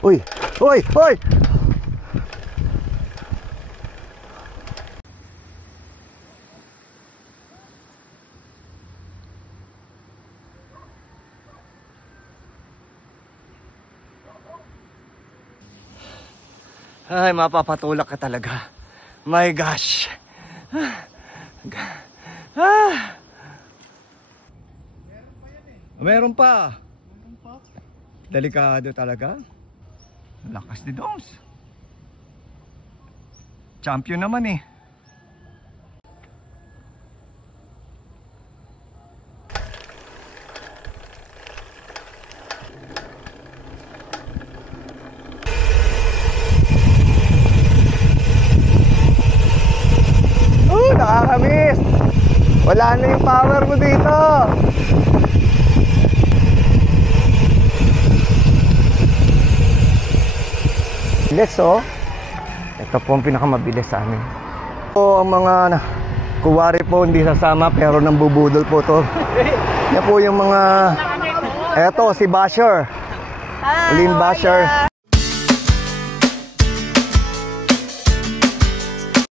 Uy! Uy! Uy! Ay, mapapatulak ka talaga. My gosh. Meron pa. Delikado talaga. Lakas ni Doms. Champion naman eh. Nakakamiss. Wala na yung power mo dito. Bilis oh. Ito po ang pinakamabilis sa amin. So, ang mga kuwari po hindi sasama pero nambubudol po to. Yan po yung mga... Eto si Basher. Lynn Basher.